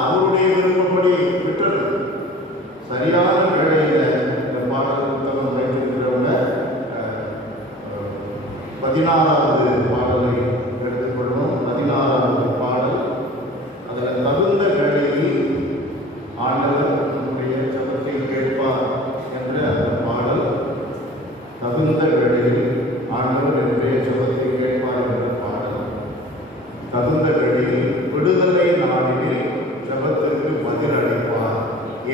அவருடைய விருப்பப்படி விட்டுறது. சரியான வேளையில் இந்த பாடல் புத்தகம் வைத்திருக்கிறவங்க 16வது பாடலை எடுத்துக்கொள்வோம். 16வது பாடல். அதில் தகுந்த வேளையில் ஆண்டவர் நம்முடைய ஜெபத்தை கேட்பார் என்ற அந்த பாடல். தகுந்த வேளையில் ஆண்டவர் என்னுடைய ஜெபத்தை கேட்பார் என்ற பாடல். தகுந்த வேளையில் விடுதலை நாளில் ஜெபத்திற்கு பதில் அளிப்பார்,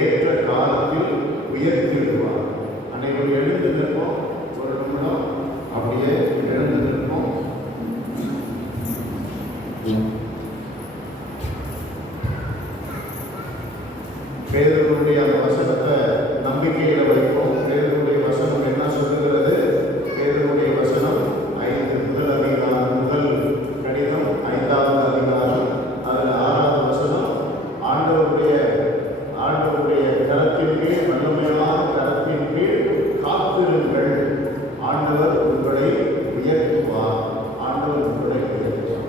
ஏற்ற காலத்தில் உயர்த்திடுவார். அனைவரும் எழுந்து நிற்போம். ஒரு நிமிடம் அப்படியே எழுந்து நிற்போம். பேதுருவுடைய அந்த வசனத்தை நம்பிக்கையில் வைப்போம். பேதுருவுடைய வசனம் என்ன சொல்லுகிறது? பேதுருவுடைய வசனம் 5 முதல் அதிகாரம், முதல் கடிதம் 5வது அதிகாரம், அதில் 6வது வசனம். ஆண்டவருடைய கரத்தின் கீழ், வல்லமையான கரத்தின் கீழ் காத்திருங்கள், ஆண்டவர் உங்களை உயர்த்துவார். ஆண்டவர் உங்களை உயர்த்துவார்.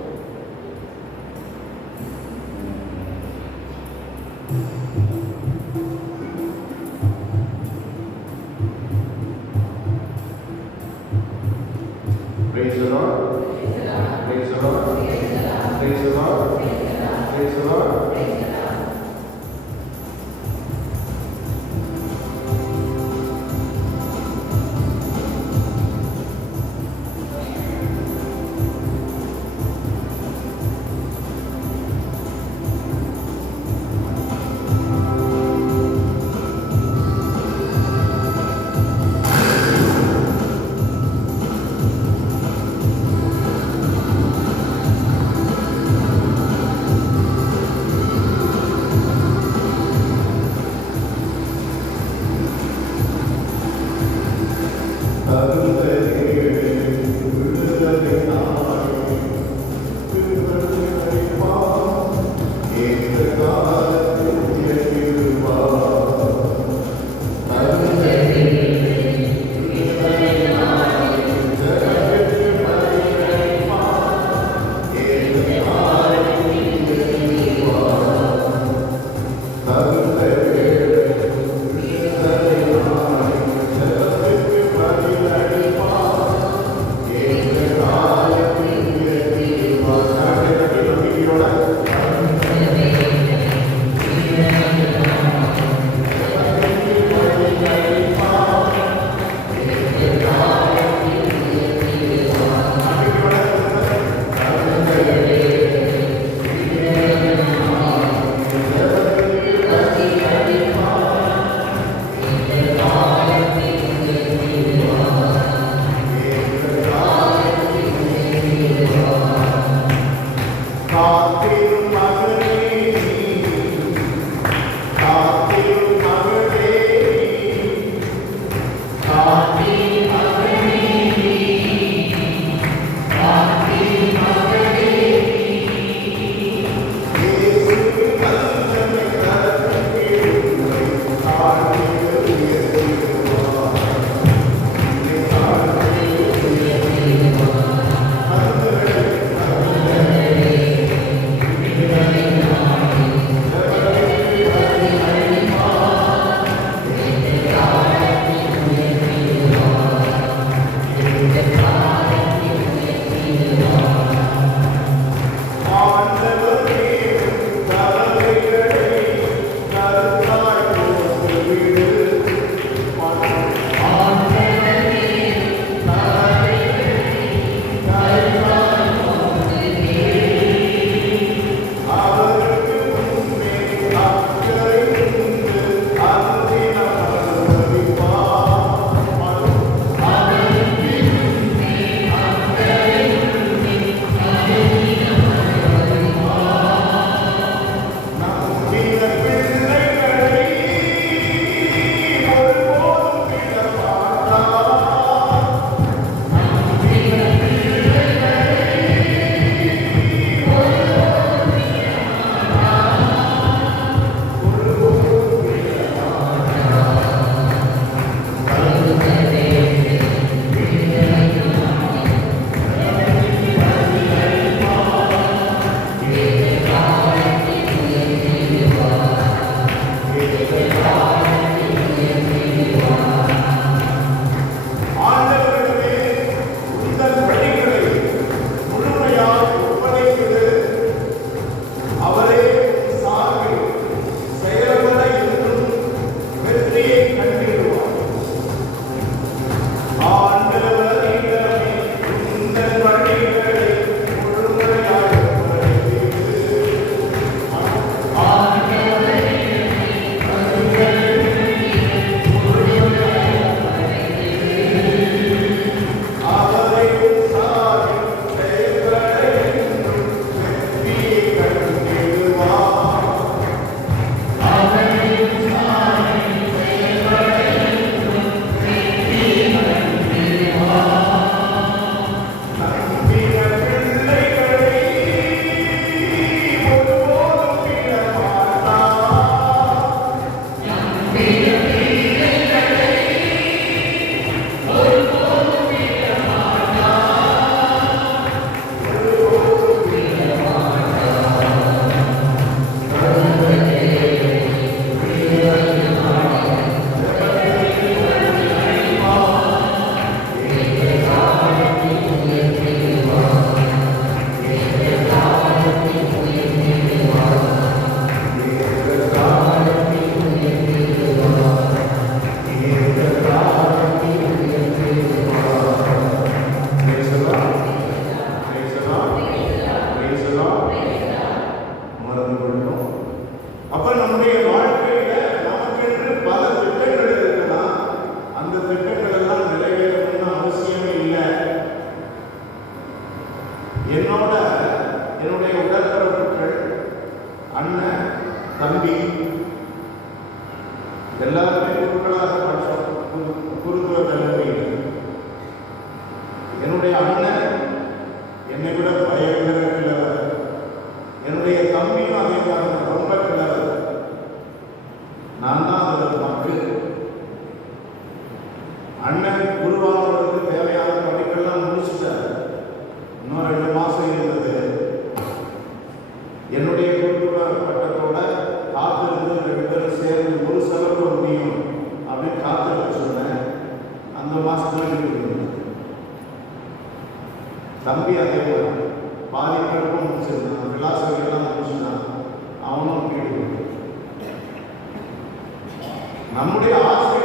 அப்ப நம்முடைய வாழ்க்கையில நமக்கென்று பல திட்டங்கள் இருக்கலாம். அந்த திட்டங்கள் எல்லாம் நிறைவேறணும்னு அவசியமே இல்லை. என்னுடைய உடற்பிறப்புகள், அண்ணன், தம்பி எல்லாருமே குருக்களாக படித்தோம். குருத்துவ கல்லூரியில் என்னுடைய அண்ணன் என்னை விட பயங்கர கிழவர். என்னுடைய தம்பியும் அதே மாதிரி ரொம்ப கிழவர். நான் தான் அதில் மக்கள். அண்ணன் குருவானவருக்கு தேவையான படிப்பெல்லாம் முடிச்சுட்டார். இன்னும் 2 மாசம் இருந்தது. என்னுடைய குருத்துவ பட்டத்தோட காத்திருந்து 2 பேரும் சேர்ந்து ஒரு செலவு முடியும் அப்படின்னு காத்திருக்க சொன்னேன். அந்த மாசத்துல இருந்தது. தம்பி அதே போல பாதி படிப்பும் முடிச்சிருந்தான். பிலாசபி எல்லாம் முடிச்சுட்டான். அவனும் கேட்டு நம்முடைய ஆசிரியர்